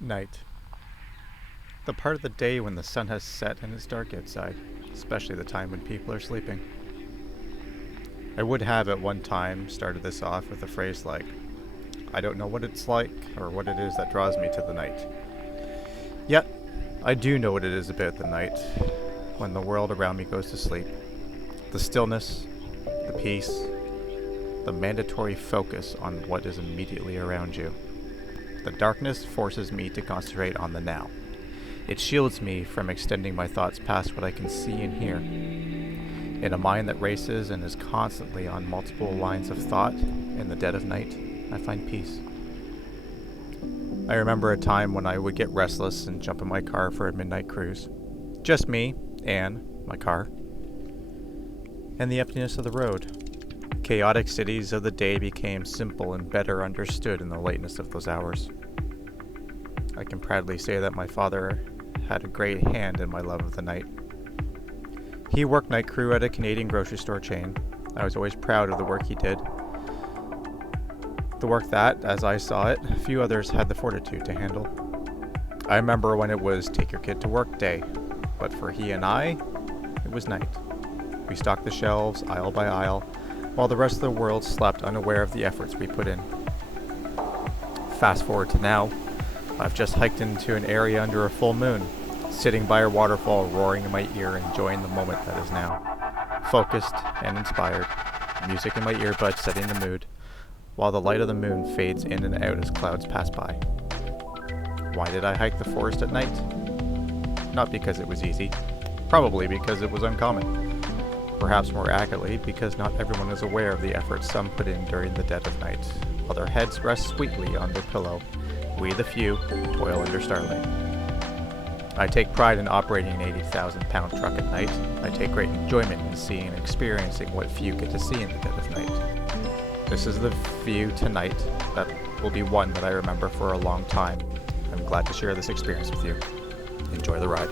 Night. The part of the day when the sun has set and it's dark outside, especially the time when people are sleeping. I would have at one time started this off with a phrase like, I don't know what it's like or what it is that draws me to the night. Yet, I do know what it is about the night, when the world around me goes to sleep. The stillness, the peace, the mandatory focus on what is immediately around you. The darkness forces me to concentrate on the now. It shields me from extending my thoughts past what I can see and hear. In a mind that races and is constantly on multiple lines of thought, in the dead of night, I find peace. I remember a time when I would get restless and jump in my car for a midnight cruise. Just me, and my car, and the emptiness of the road. Chaotic cities of the day became simple and better understood in the lateness of those hours. I can proudly say that my father had a great hand in my love of the night. He worked night crew at a Canadian grocery store chain. I was always proud of the work he did. The work that, as I saw it, few others had the fortitude to handle. I remember when it was take your kid to work day, but for he and I, it was night. We stocked the shelves aisle by aisle, while the rest of the world slept unaware of the efforts we put in. Fast forward to now, I've just hiked into an area under a full moon, sitting by a waterfall roaring in my ear, enjoying the moment that is now. Focused and inspired, music in my earbuds setting the mood, while the light of the moon fades in and out as clouds pass by. Why did I hike the forest at night? Not because it was easy, probably because it was uncommon. Perhaps more accurately, because not everyone is aware of the efforts some put in during the dead of night, while their heads rest sweetly on their pillow. We, the few, toil under starlight. I take pride in operating an 80,000-pound truck at night. I take great enjoyment in seeing and experiencing what few get to see in the dead of night. This is the view tonight that will be one that I remember for a long time. I'm glad to share this experience with you. Enjoy the ride.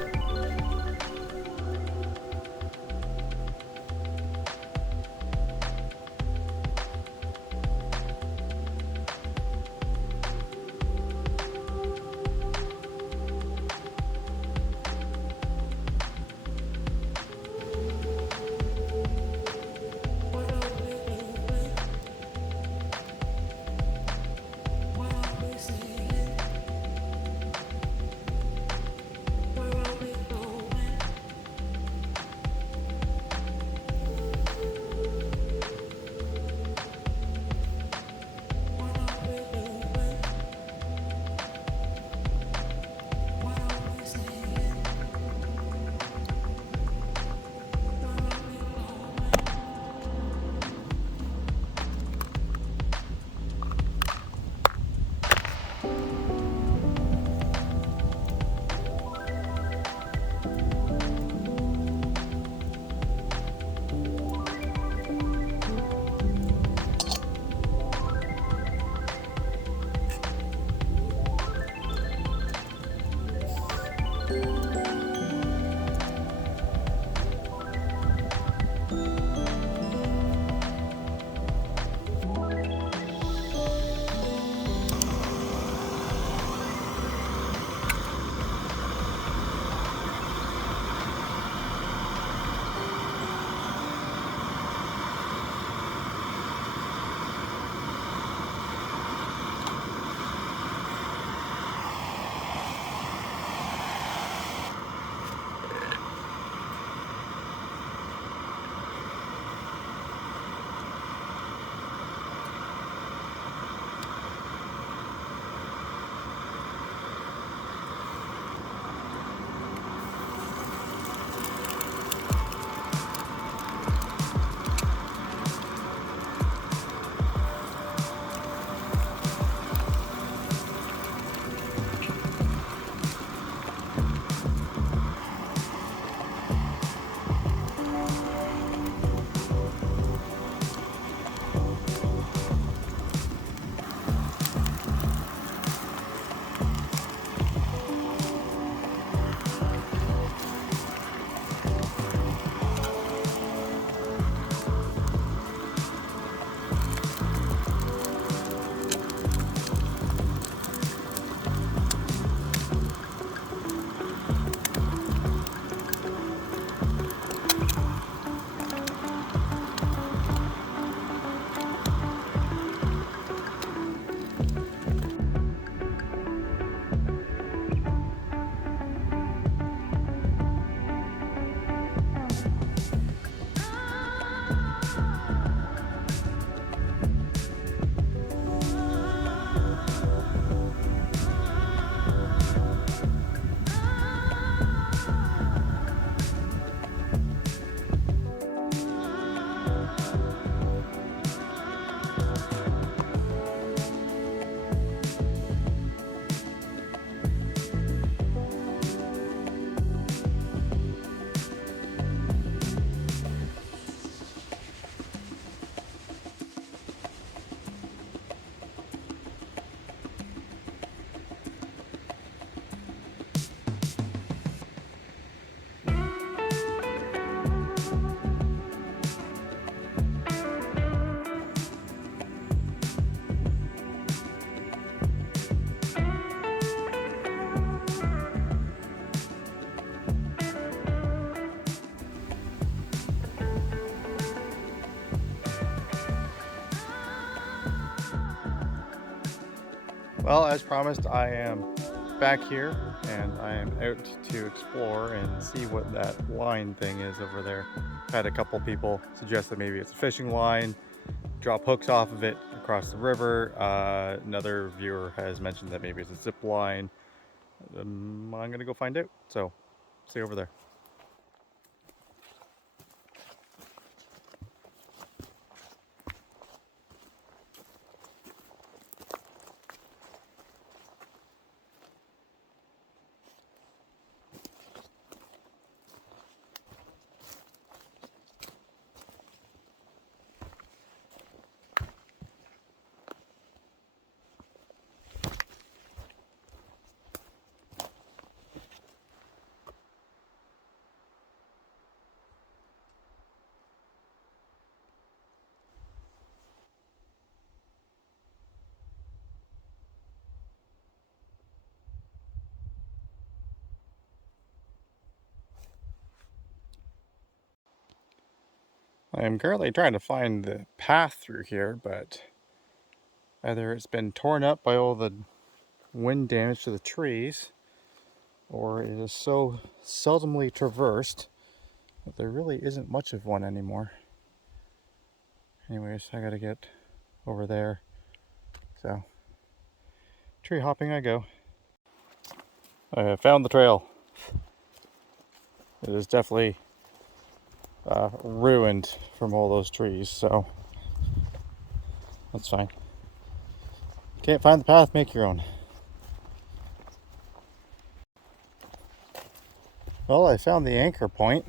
Well, as promised, I am back here and I am out to explore and see what that line thing is over there. Had a couple people suggest that maybe it's a fishing line, drop hooks off of it across the river. Another viewer has mentioned that maybe it's a zip line. I'm gonna go find out. So, see you over there. I am currently trying to find the path through here, but either it's been torn up by all the wind damage to the trees, or it is so seldomly traversed that there really isn't much of one anymore. Anyways, I gotta get over there. So, tree hopping I go. I have found the trail. It is definitely ruined from all those trees, so that's fine. Can't find the path, make your own. Well, I found the anchor point,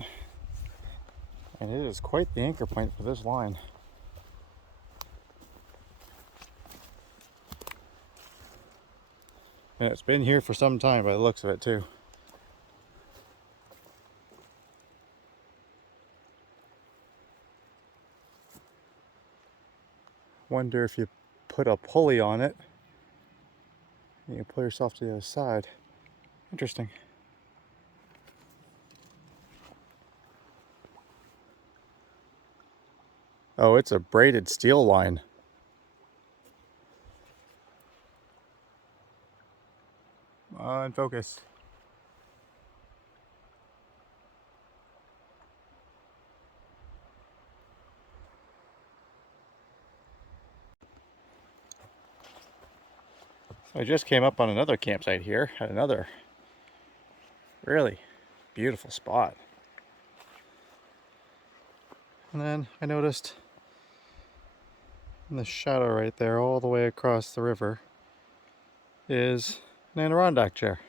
and it is quite the anchor point for this line. And it's been here for some time by the looks of it too. Wonder if you put a pulley on it, you can pull yourself to the other side. Interesting. Oh, it's a braided steel line. In focus. I just came up on another campsite here at another really beautiful spot. And then I noticed in the shadow right there, all the way across the river, is an Adirondack chair.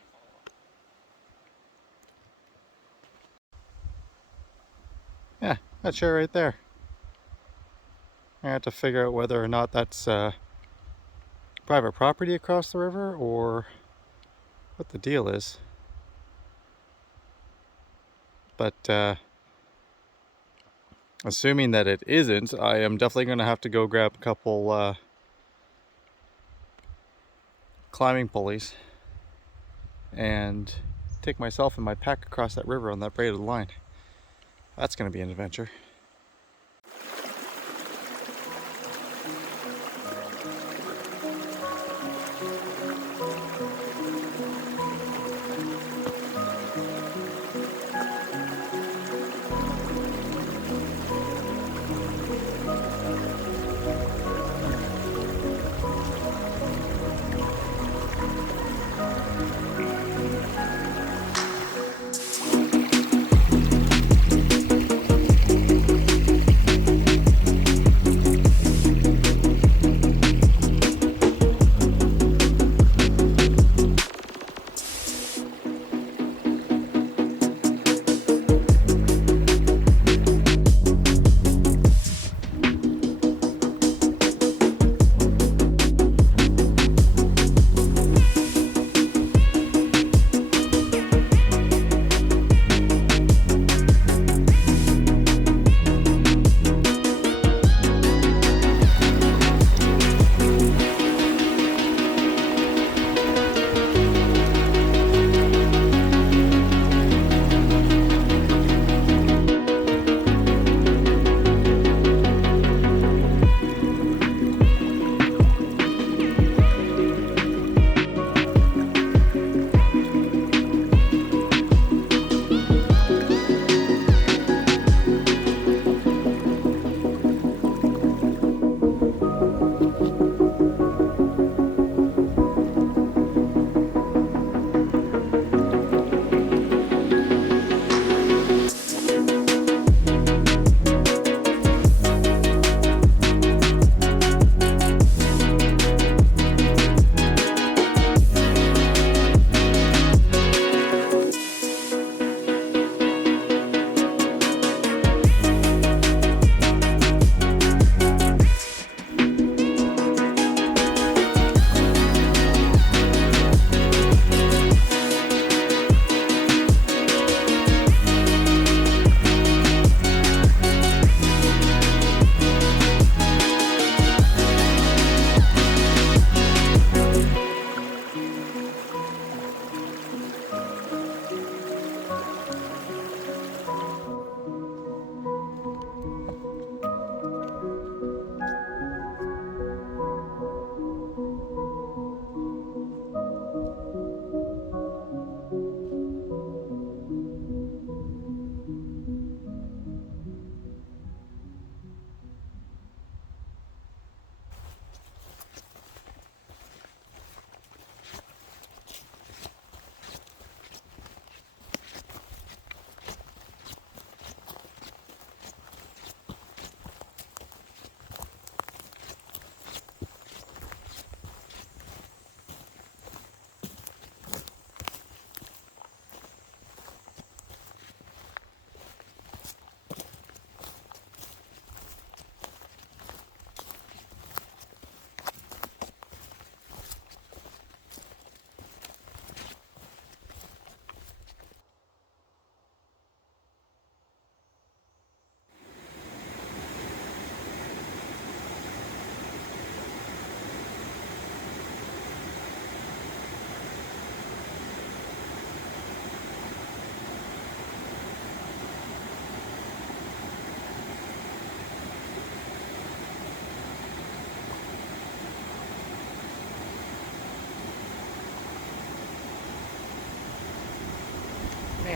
Yeah, that chair right there. I had to figure out whether or not that's private property across the river or what the deal is. But assuming that it isn't, I am definitely going to have to go grab a couple climbing pulleys and take myself and my pack across that river on that braided line. That's going to be an adventure.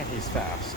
he's fast.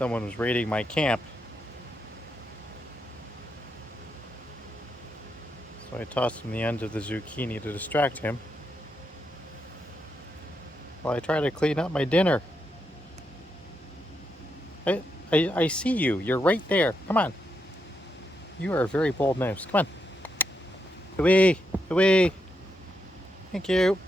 Someone was raiding my camp. So I tossed him the end of the zucchini to distract him while I try to clean up my dinner. I see you. You're right there. Come on. You are a very bold mouse. Come on. Away. Away. Thank you.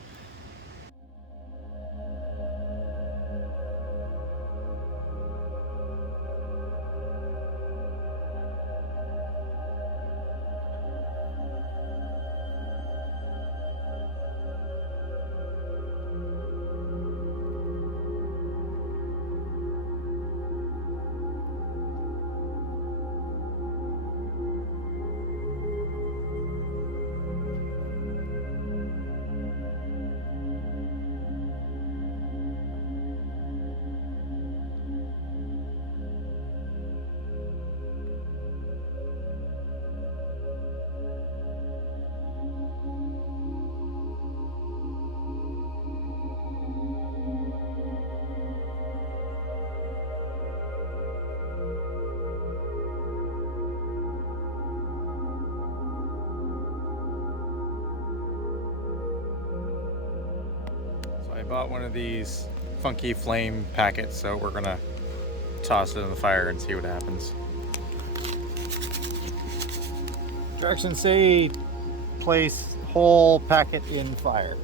I bought one of these funky flame packets, so we're gonna toss it in the fire and see what happens. Directions say place whole packet in fire.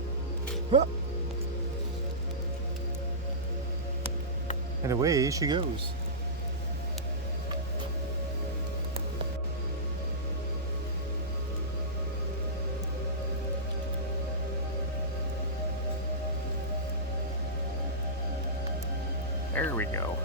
And away she goes. There we go.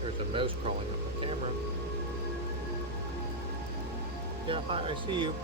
There's a mouse crawling up the camera. Yeah, hi, I see you.